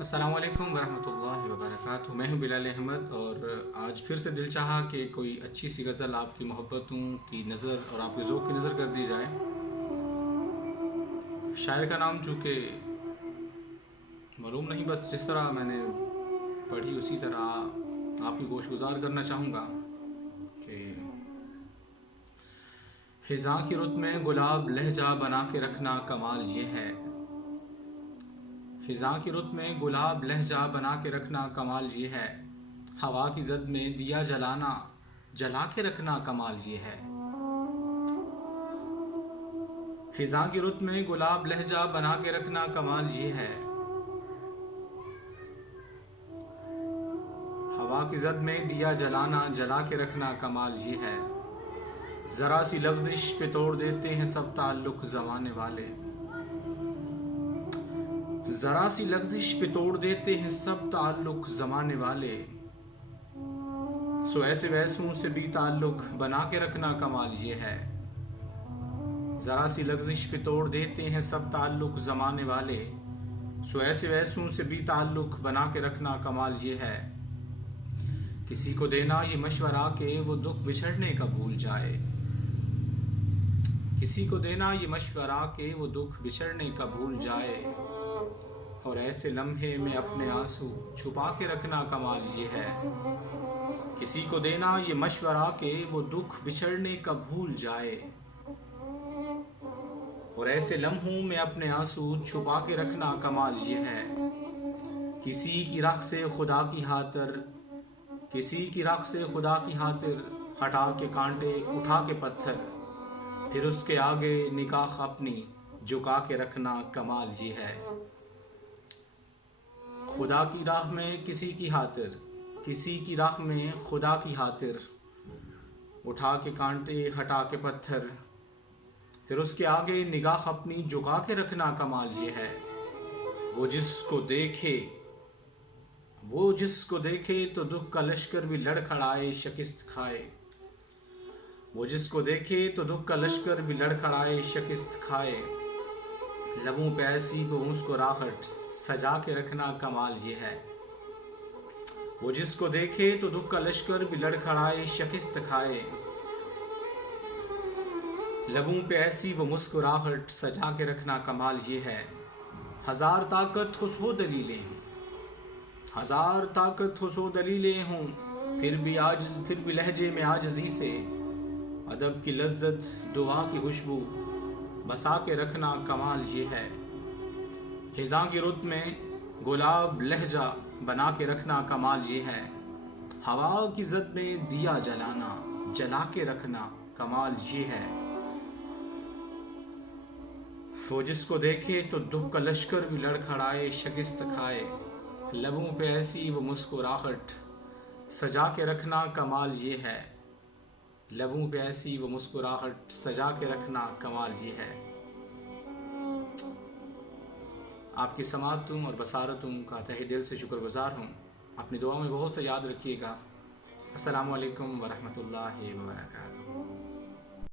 السلام علیکم ورحمۃ اللہ وبرکاتہ۔ میں ہوں بلال احمد، اور آج پھر سے دل چاہا کہ کوئی اچھی سی غزل آپ کی محبتوں کی نظر اور آپ کے ذوق کی نظر کر دی جائے۔ شاعر کا نام چونکہ معلوم نہیں، بس جس طرح میں نے پڑھی اسی طرح آپ کی گوش گزار کرنا چاہوں گا کہ خزاں کی رت میں گلاب لہجہ بنا کے رکھنا کمال یہ ہے۔ خزاں کی رت میں گلاب لہجہ بنا کے رکھنا کمال یہ ہے۔ ہوا کی زد میں دیا جلانا جلا کے رکھنا کمال یہ ہے۔ خزاں کی رت میں گلاب لہجہ بنا کے رکھنا کمال یہ ہے۔ ہوا کی زد میں دیا جلانا جلا کے رکھنا کمال یہ ہے۔ ذرا سی لغزش پہ توڑ دیتے ہیں سب تعلق زمانے والے۔ ذرا سی لغزش پہ توڑ دیتے ہیں سب تعلق زمانے والے۔ سو ایسے ویسوں سے بھی تعلق بنا کے رکھنا کمال یہ ہے۔ ذرا سی لغزش پہ توڑ دیتے ہیں سب تعلق زمانے والے۔ سو ایسے ویسوں سے بھی تعلق بنا کے رکھنا کمال یہ ہے۔ کسی کو دینا یہ مشورہ کہ وہ دکھ بچھڑنے کا بھول جائے۔ کسی کو دینا یہ مشورہ کہ وہ دکھ بچھڑنے کا بھول جائے، اور ایسے لمحے میں اپنے آنسو چھپا کے رکھنا کمال یہ ہے۔ کسی کو دینا یہ مشورہ کہ وہ دکھ بچھڑنے کا بھول جائے، اور ایسے لمحوں میں اپنے آنسو چھپا کے رکھنا کمال یہ ہے۔ کسی کی رخ سے خدا کی خاطر، کسی کی رخ سے خدا کی خاطر ہٹا کے کانٹے اٹھا کے پتھر، پھر اس کے آگے نگاہ اپنی جھکا کے رکھنا کمال یہ ہے۔ خدا کی راہ میں کسی کی خاطر، کسی کی راہ میں خدا کی خاطر اٹھا کے کانٹے ہٹا کے پتھر، پھر اس کے آگے نگاہ اپنی جھکا کے رکھنا کمال یہ ہے۔ وہ جس کو دیکھے تو دکھ کا لشکر بھی لڑ کھڑائے شکست کھائے۔ وہ جس کو دیکھے تو دکھ کا لشکر بھی لڑ کھڑائے شکست کھائے۔ لبوں پہ ایسی کو مسکراہٹ سجا کے رکھنا کمال یہ ہے۔ وہ جس کو دیکھے تو دکھ کا لشکر بھی لڑ کھڑائے شکست کھائے۔ لبوں پہ ایسی وہ مسکراہٹ سجا کے رکھنا کمال یہ ہے۔ ہزار طاقت ہو سو دلیلیں ہوں، ہزار طاقت ہو سو دلیلیں ہوں، پھر بھی لہجے میں عاجزی سے ادب کی لذت دعا کی خوشبو بسا کے رکھنا کمال یہ ہے۔ خزاں کی رت میں گلاب لہجہ بنا کے رکھنا کمال یہ ہے۔ ہوا کی زد میں دیا جلانا جلا کے رکھنا کمال یہ ہے۔ وہ جس کو دیکھے تو دکھ کا لشکر بھی لڑ کھڑائے شکست کھائے۔ لبوں پہ ایسی وہ مسکراہٹ سجا کے رکھنا کمال یہ ہے۔ لبوں پہ ایسی وہ مسکراہٹ سجا کے رکھنا کمال یہ ہے۔ آپ کی سماعتوں اور بصارتوں کا تہہ دل سے شکر گزار ہوں۔ اپنی دعا میں بہت سے یاد رکھیے گا۔ السلام علیکم ورحمۃ اللہ وبرکاتہ۔